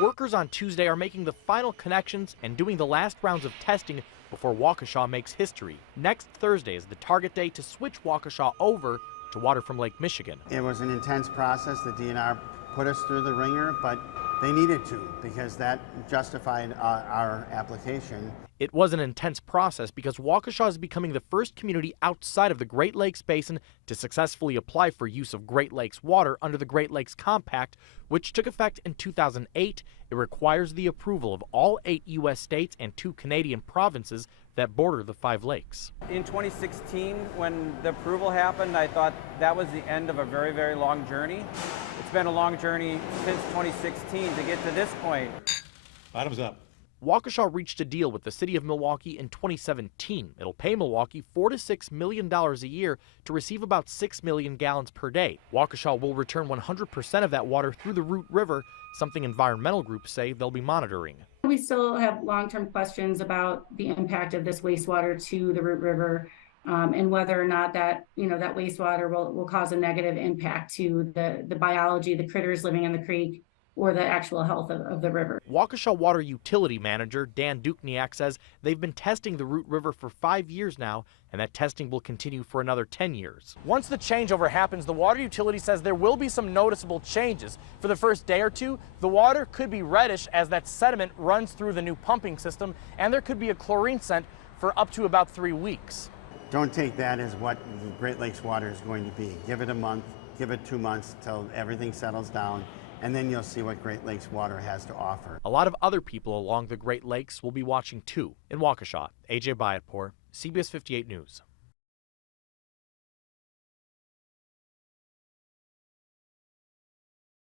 Workers on Tuesday are making the final connections and doing the last rounds of testing before Waukesha makes history. Next Thursday is the target date to switch Waukesha over to water from Lake Michigan. It was an intense process. The DNR put us through the ringer, but they needed to because that justified our application. It was an intense process because Waukesha is becoming the first community outside of the Great Lakes Basin to successfully apply for use of Great Lakes water under the Great Lakes Compact, which took effect in 2008. It requires the approval of all 8 U.S. states and 2 Canadian provinces that border the 5 lakes. In 2016, when the approval happened, I thought that was the end of a very, very long journey. It's been a long journey since 2016 to get to this point. Bottoms up. Waukesha reached a deal with the city of Milwaukee in 2017. It'll pay Milwaukee $4 to $6 million a year to receive about 6 million gallons per day. Waukesha will return 100% of that water through the Root River, something environmental groups say they'll be monitoring. We still have long-term questions about the impact of this wastewater to the Root River and whether or not that, that wastewater will cause a negative impact to the biology, the critters living in the creek, or the actual health of the river. Waukesha Water Utility Manager Dan Dukniak says they've been testing the Root River for 5 years now, and that testing will continue for another 10 years. Once the changeover happens, the water utility says there will be some noticeable changes. For the first day or two, the water could be reddish as that sediment runs through the new pumping system, and there could be a chlorine scent for up to about 3 weeks. Don't take that as what the Great Lakes water is going to be. Give it a month, give it 2 months till everything settles down, and then you'll see what Great Lakes water has to offer. A lot of other people along the Great Lakes will be watching too. In Waukesha, AJ Bayatpour, CBS 58 News.